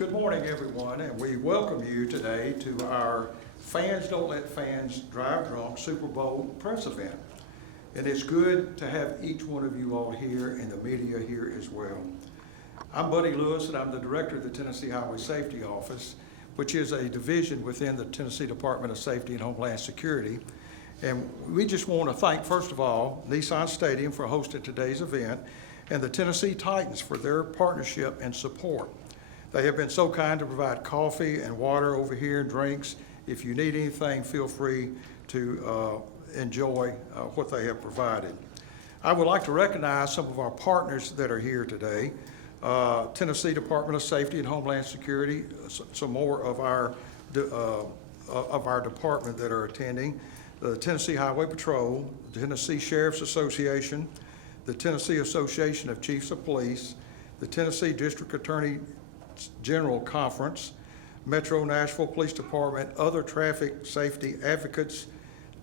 Good morning, everyone, and we welcome you today to our Fans Don't Let Fans Drive Drunk Super Bowl press event. And it's good to have each one of you all here and the media here as well. I'm Buddy Lewis, and I'm the director of the Tennessee Highway Safety Office, which is a division within the Tennessee Department of Safety and Homeland Security. And we just want to thank, first of all, Nissan Stadium for hosting today's event, and the Tennessee Titans for their partnership and support. They have been so kind to provide coffee and water over here and drinks. If you need anything, feel free to enjoy what they have provided. I would like to recognize some of our partners that are here today. Tennessee Department of Safety and Homeland Security, some more of our department that are attending. The Tennessee Highway Patrol, the Tennessee Sheriff's Association, the Tennessee Association of Chiefs of Police, the Tennessee District Attorney General Conference, Metro Nashville Police Department, other traffic safety advocates.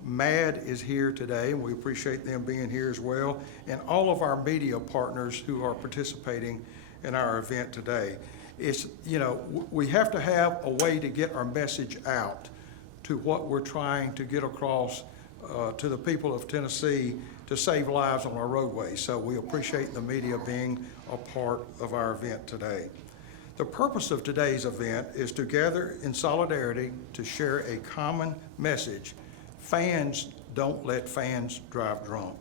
MAD is here today, and we appreciate them being here as well, and all of our media partners who are participating in our event today. It's, you know, we have to have a way to get our message out to what we're trying to get across to the people of Tennessee to save lives on our roadways. So we appreciate the media being a part of our event today. The purpose of today's event is to gather in solidarity to share a common message. Fans don't let fans drive drunk.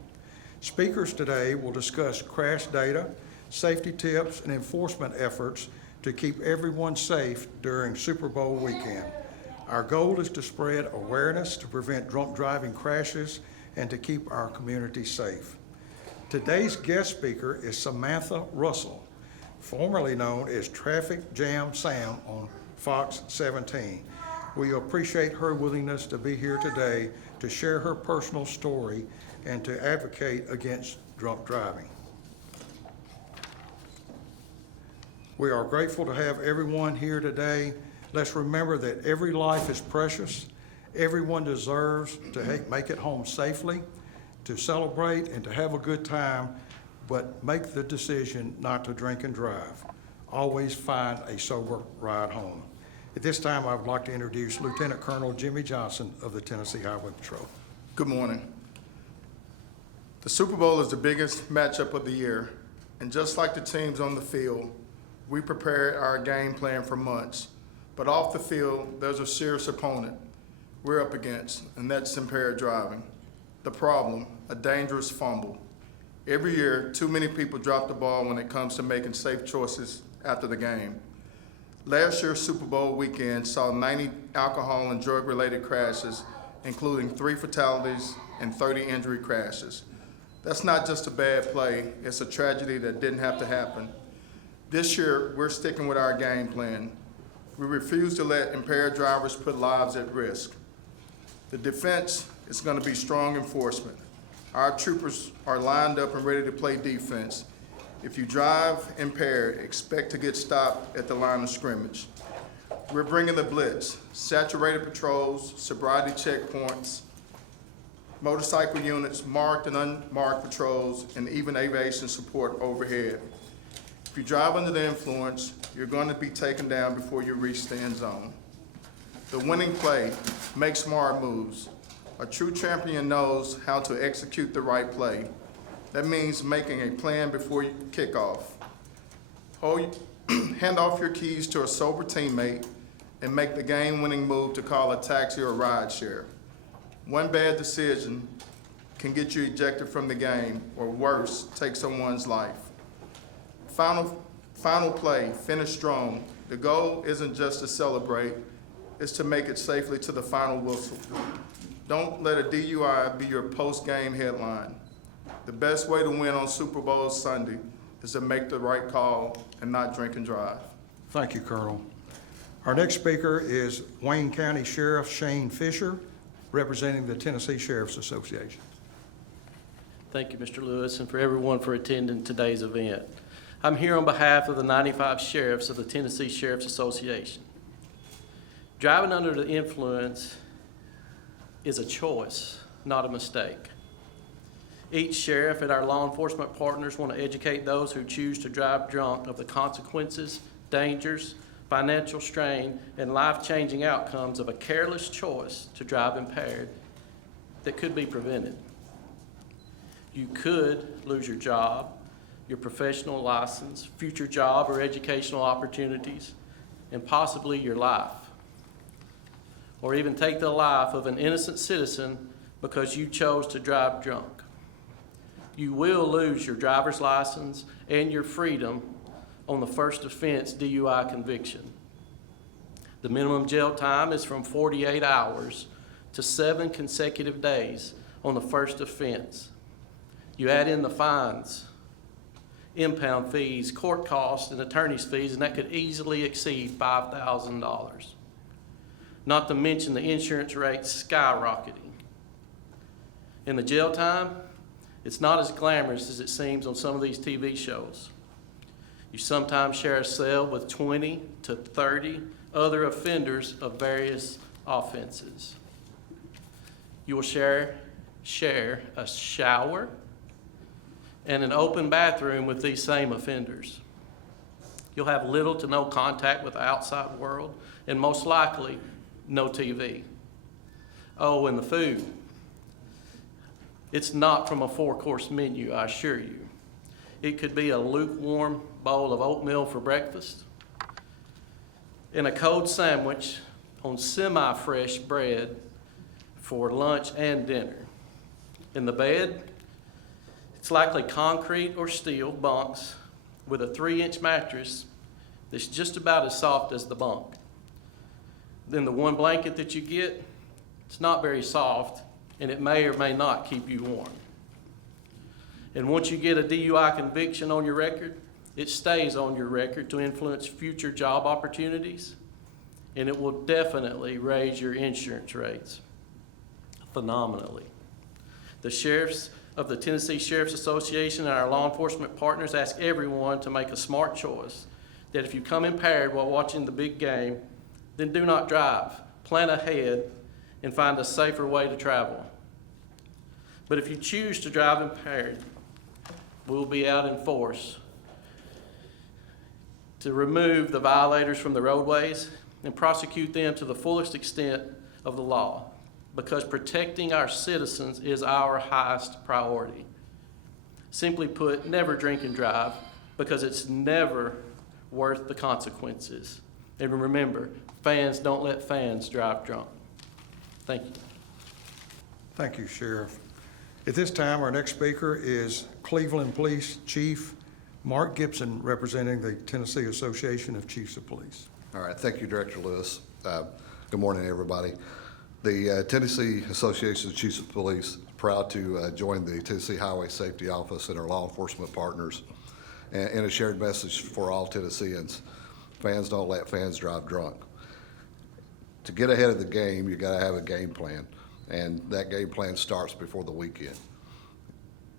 Speakers today will discuss crash data, safety tips, and enforcement efforts to keep everyone safe during Super Bowl weekend. Our goal is to spread awareness to prevent drunk driving crashes and to keep our community safe. Today's guest speaker is Samantha Russell, formerly known as Traffic Jam Sam on Fox 17. We appreciate her willingness to be here today to share her personal story and to advocate against drunk driving. We are grateful to have everyone here today. Let's remember that every life is precious. Everyone deserves to make it home safely, to celebrate and to have a good time, but make the decision not to drink and drive. Always find a sober ride home. At this time, I would like to introduce Lieutenant Colonel Jimmie Johnson of the Tennessee Highway Patrol. Good morning. The Super Bowl is the biggest matchup of the year, and just like the teams on the field, we prepared our game plan for months. But off the field, there's a serious opponent we're up against, and that's impaired driving. The problem, a dangerous fumble. Every year, too many people drop the ball when it comes to making safe choices after the game. Last year's Super Bowl weekend saw 90 alcohol and drug-related crashes, including 3 fatalities and 30 injury crashes. That's not just a bad play, it's a tragedy that didn't have to happen. This year, we're sticking with our game plan. We refuse to let impaired drivers put lives at risk. The defense is going to be strong enforcement. Our troopers are lined up and ready to play defense. If you drive impaired, expect to get stopped at the line of scrimmage. We're bringing the blitz, saturated patrols, sobriety checkpoints, motorcycle units, marked and unmarked patrols, and even aviation support overhead. If you drive under the influence, you're going to be taken down before you reach the end zone. The winning play, make smart moves. A true champion knows how to execute the right play. That means making a plan before you kick off. Hand off your keys to a sober teammate and make the game-winning move to call a taxi or ride share. One bad decision can get you ejected from the game, or worse, take someone's life. Final play, finish strong. The goal isn't just to celebrate, it's to make it safely to the final whistle. Don't let a DUI be your post-game headline. The best way to win on Super Bowl Sunday is to make the right call and not drink and drive. Thank you, Colonel. Our next speaker is Wayne County Sheriff Shane Fisher, representing the Tennessee Sheriff's Association. Thank you, Mr. Lewis, and for everyone for attending today's event. I'm here on behalf of the 95 sheriffs of the Tennessee Sheriff's Association. Driving under the influence is a choice, not a mistake. Each sheriff and our law enforcement partners want to educate those who choose to drive drunk of the consequences, dangers, financial strain, and life-changing outcomes of a careless choice to drive impaired that could be prevented. You could lose your job, your professional license, future job or educational opportunities, and possibly your life. Or even take the life of an innocent citizen because you chose to drive drunk. You will lose your driver's license and your freedom on the first offense DUI conviction. The minimum jail time is from 48 hours to 7 consecutive days on the first offense. You add in the fines, impound fees, court costs, and attorney's fees, and that could easily exceed $5,000. Not to mention the insurance rates skyrocketing. In the jail time, it's not as glamorous as it seems on some of these TV shows. You sometimes share a cell with 20 to 30 other offenders of various offenses. You will share a shower and an open bathroom with these same offenders. You'll have little to no contact with the outside world, and most likely, no TV. Oh, and the food. It's not from a 4-course menu, I assure you. It could be a lukewarm bowl of oatmeal for breakfast and a cold sandwich on semi-fresh bread for lunch and dinner. In the bed, it's likely concrete or steel bunks with a 3-inch mattress that's just about as soft as the bunk. Then the one blanket that you get, it's not very soft, and it may or may not keep you warm. And once you get a DUI conviction on your record, it stays on your record to influence future job opportunities, and it will definitely raise your insurance rates phenomenally. The sheriffs of the Tennessee Sheriff's Association and our law enforcement partners ask everyone to make a smart choice that if you come impaired while watching the big game, then do not drive. Plan ahead and find a safer way to travel. But if you choose to drive impaired, we'll be out in force to remove the violators from the roadways and prosecute them to the fullest extent of the law, because protecting our citizens is our highest priority. Simply put, never drink and drive, because it's never worth the consequences. And remember, fans don't let fans drive drunk. Thank you. Thank you, Sheriff. At this time, our next speaker is Cleveland Police Chief Mark Gibson, representing the Tennessee Association of Chiefs of Police. All right, thank you, Director Lewis. Good morning, everybody. The Tennessee Association of Chiefs of Police is proud to join the Tennessee Highway Safety Office and our law enforcement partners in a shared message for all Tennesseans. Fans don't let fans drive drunk. To get ahead of the game, you gotta have a game plan, and that game plan starts before the weekend.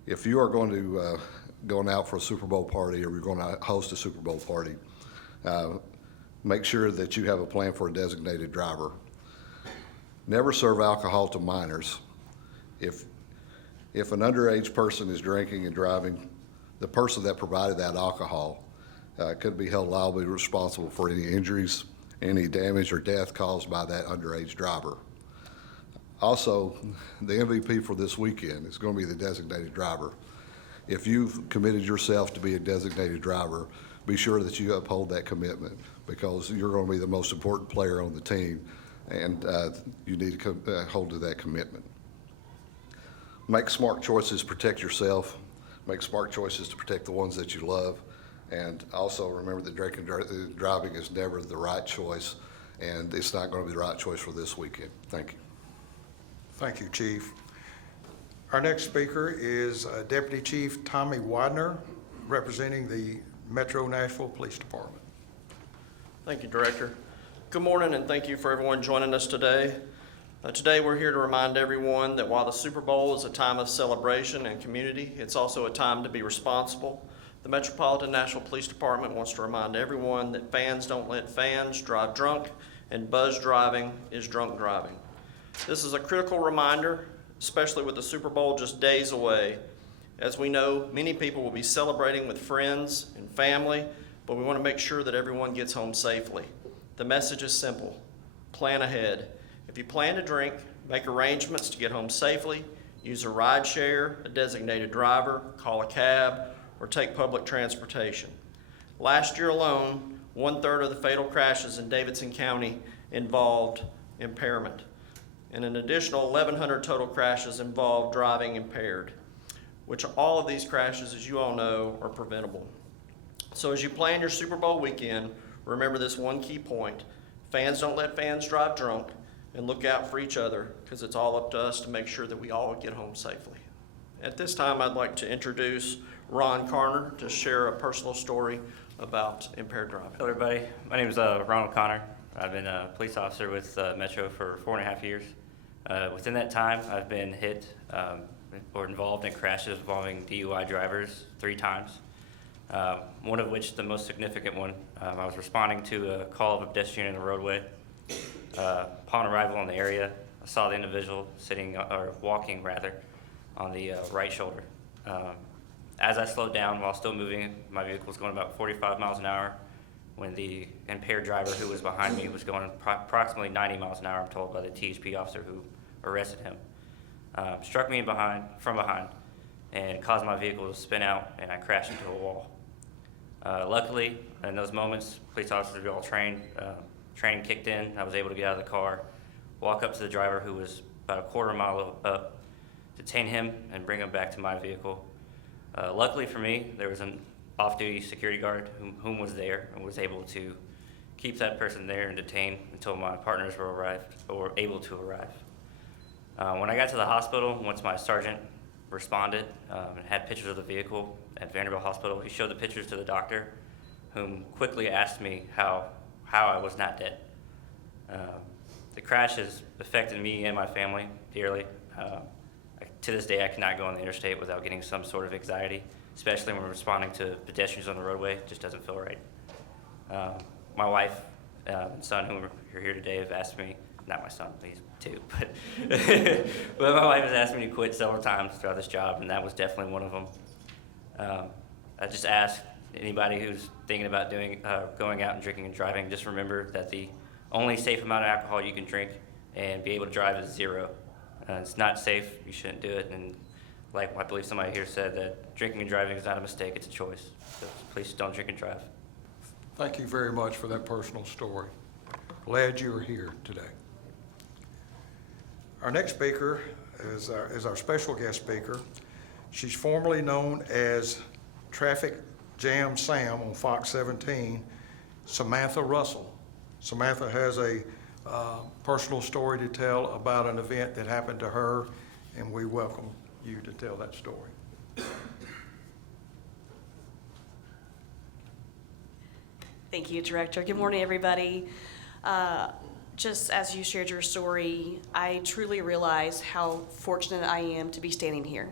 If you are going to going out for a Super Bowl party, or you're going to host a Super Bowl party, make sure that you have a plan for a designated driver. Never serve alcohol to minors. If an underage person is drinking and driving, the person that provided that alcohol could be held liably responsible for any injuries, any damage or death caused by that underage driver. Also, the MVP for this weekend is going to be the designated driver. If you've committed yourself to be a designated driver, be sure that you uphold that commitment, because you're going to be the most important player on the team, and you need to hold to that commitment. Make smart choices, protect yourself. Make smart choices to protect the ones that you love. And also remember that drinking and driving is never the right choice, and it's not going to be the right choice for this weekend. Thank you. Thank you, Chief. Our next speaker is Deputy Chief Tommy Widener, representing the Metro Nashville Police Department. Thank you, Director. Good morning, and thank you for everyone joining us today. Today we're here to remind everyone that while the Super Bowl is a time of celebration and community, it's also a time to be responsible. The Metropolitan Nashville Police Department wants to remind everyone that fans don't let fans drive drunk, and buzz driving is drunk driving. This is a critical reminder, especially with the Super Bowl just days away. As we know, many people will be celebrating with friends and family, but we want to make sure that everyone gets home safely. The message is simple: plan ahead. If you plan to drink, make arrangements to get home safely, use a ride share, a designated driver, call a cab, or take public transportation. Last year alone, 1/3 of the fatal crashes in Davidson County involved impairment, and an additional 1,100 total crashes involved driving impaired, which all of these crashes, as you all know, are preventable. So as you plan your Super Bowl weekend, remember this one key point: fans don't let fans drive drunk, and look out for each other, because it's all up to us to make sure that we all get home safely. At this time, I'd like to introduce Ron Carner to share a personal story about impaired driving. Hello, everybody. My name is Ronald Connor. I've been a police officer with Metro for 4.5 years. Within that time, I've been hit or involved in crashes involving DUI drivers 3 times. One of which, the most significant one, I was responding to a call of a pedestrian in the roadway. Upon arrival in the area, I saw the individual sitting, or walking rather, on the right shoulder. As I slowed down while still moving, my vehicle was going about 45 miles an hour when the impaired driver who was behind me was going approximately 90 miles an hour, I'm told by the THP officer who arrested him. Struck me from behind and caused my vehicle to spin out, and I crashed into a wall. Luckily, in those moments, police officers were all trained. Training kicked in. I was able to get out of the car, walk up to the driver who was about a quarter mile up, detain him, and bring him back to my vehicle. Luckily for me, there was an off-duty security guard whom was there and was able to keep that person there and detain until my partners were able to arrive. When I got to the hospital, once my sergeant responded and had pictures of the vehicle at Vanderbilt Hospital, he showed the pictures to the doctor, whom quickly asked me how I was not dead. The crash has affected me and my family dearly. To this day, I cannot go on the interstate without getting some sort of anxiety, especially when responding to pedestrians on the roadway. It just doesn't feel right. My wife and son, who are here today, have asked me, not my son, he's 2, but, but my wife has asked me to quit several times throughout this job, and that was definitely one of them. I just ask anybody who's thinking about going out and drinking and driving, just remember that the only safe amount of alcohol you can drink and be able to drive is 0. It's not safe, you shouldn't do it, and like I believe somebody here said, that drinking and driving is not a mistake, it's a choice. So please don't drink and drive. Thank you very much for that personal story. Glad you are here today. Our next speaker is our special guest speaker. She's formerly known as Traffic Jam Sam on Fox 17, Samantha Russell. Samantha has a personal story to tell about an event that happened to her, and we welcome you to tell that story. Thank you, Director. Good morning, everybody. Just as you shared your story, I truly realize how fortunate I am to be standing here.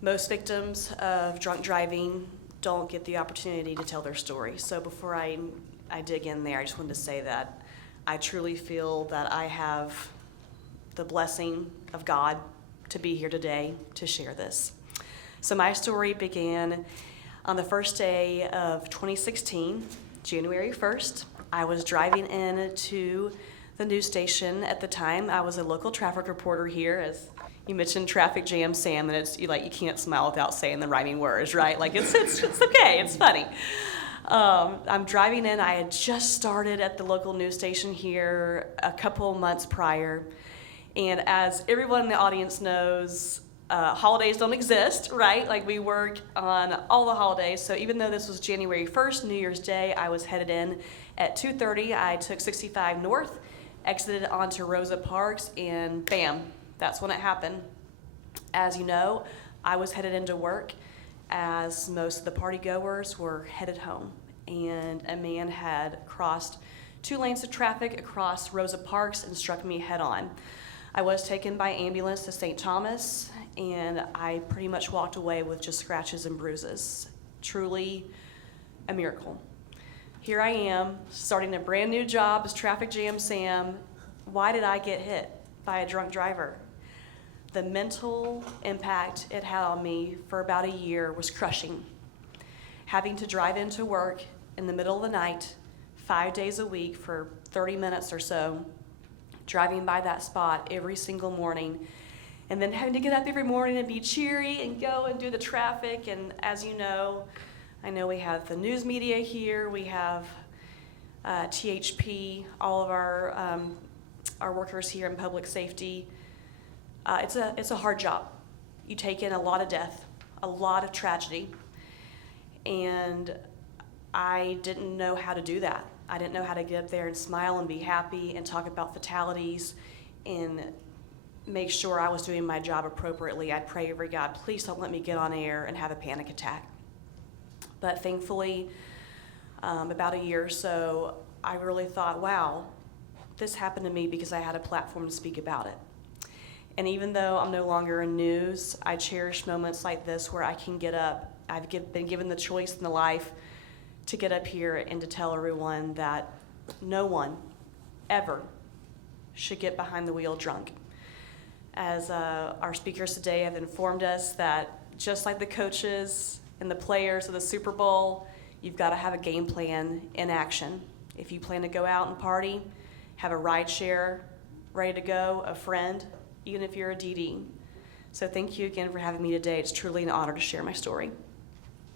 Most victims of drunk driving don't get the opportunity to tell their story. So before I dig in there, I just wanted to say that I truly feel that I have the blessing of God to be here today to share this. So my story began on the first day of 2016, January 1st. I was driving in to the news station at the time. I was a local traffic reporter here, as you mentioned Traffic Jam Sam, and it's you can't smile without saying the rhyming words, right? Like it's okay, it's funny. I'm driving in. I had just started at the local news station here a couple months prior, and as everyone in the audience knows, holidays don't exist, right? Like we work on all the holidays. So even though this was January 1st, New Year's Day, I was headed in at 2:30. I took 65 North, exited onto Rosa Parks, and bam, that's when it happened. As you know, I was headed into work as most of the party goers were headed home, and a man had crossed 2 lanes of traffic across Rosa Parks and struck me head on. I was taken by ambulance to St. Thomas, and I pretty much walked away with just scratches and bruises. Truly a miracle. Here I am, starting a brand new job as Traffic Jam Sam. Why did I get hit by a drunk driver? The mental impact it had on me for about a year was crushing. Having to drive into work in the middle of the night, 5 days a week for 30 minutes or so, driving by that spot every single morning, and then having to get up every morning and be cheery and go and do the traffic. And as you know, I know we have the news media here, we have THP, all of our workers here in public safety. It's a hard job. You take in a lot of death, a lot of tragedy, and I didn't know how to do that. I didn't know how to get up there and smile and be happy and talk about fatalities and make sure I was doing my job appropriately. I'd pray every God, please don't let me get on air and have a panic attack. But thankfully, about a year or so, I really thought, wow, this happened to me because I had a platform to speak about it. And even though I'm no longer in news, I cherish moments like this where I can get up. I've been given the choice in the life to get up here and to tell everyone that no one ever should get behind the wheel drunk. As our speakers today have informed us, that just like the coaches and the players of the Super Bowl, you've got to have a game plan in action. If you plan to go out and party, have a ride share ready to go, a friend, even if you're a DD. So thank you again for having me today. It's truly an honor to share my story.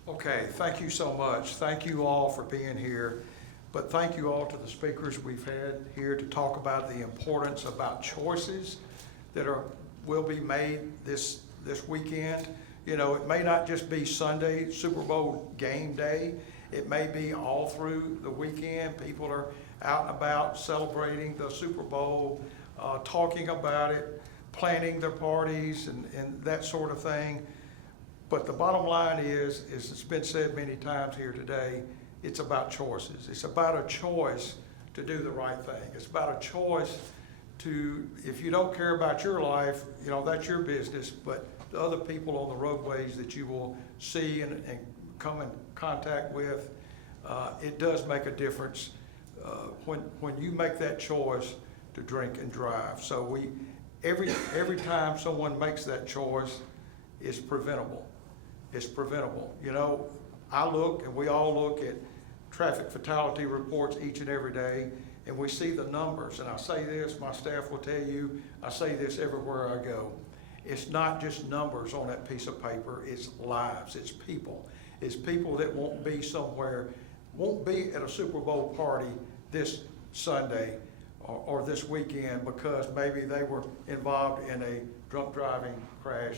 Okay, thank you so much. Thank you all for being here. But thank you all to the speakers we've had here to talk about the importance about choices that will be made this weekend. You know, it may not just be Sunday, Super Bowl game day. It may be all through the weekend. People are out and about celebrating the Super Bowl, talking about it, planning their parties and that sort of thing. But the bottom line is it's been said many times here today, it's about choices. It's about a choice to do the right thing. It's about a choice to, if you don't care about your life, you know, that's your business, but the other people on the roadways that you will see and come in contact with, it does make a difference when you make that choice to drink and drive. So every time someone makes that choice, it's preventable. It's preventable. You know, I look and we all look at traffic fatality reports each and every day, and we see the numbers. And I say this, my staff will tell you, I say this everywhere I go. It's not just numbers on that piece of paper, it's lives, it's people. It's people that won't be somewhere, won't be at a Super Bowl party this Sunday or this weekend because maybe they were involved in a drunk driving crash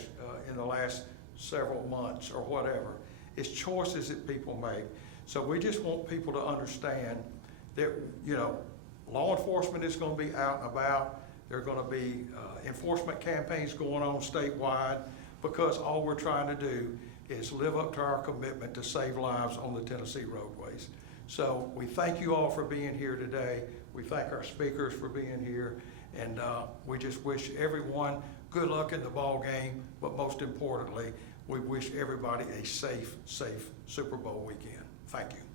in the last several months or whatever. It's choices that people make. So we just want people to understand that, you know, law enforcement is going to be out and about. There are going to be enforcement campaigns going on statewide because all we're trying to do is live up to our commitment to save lives on the Tennessee roadways. So we thank you all for being here today. We thank our speakers for being here. And we just wish everyone good luck in the ball game, but most importantly, we wish everybody a safe Super Bowl weekend. Thank you.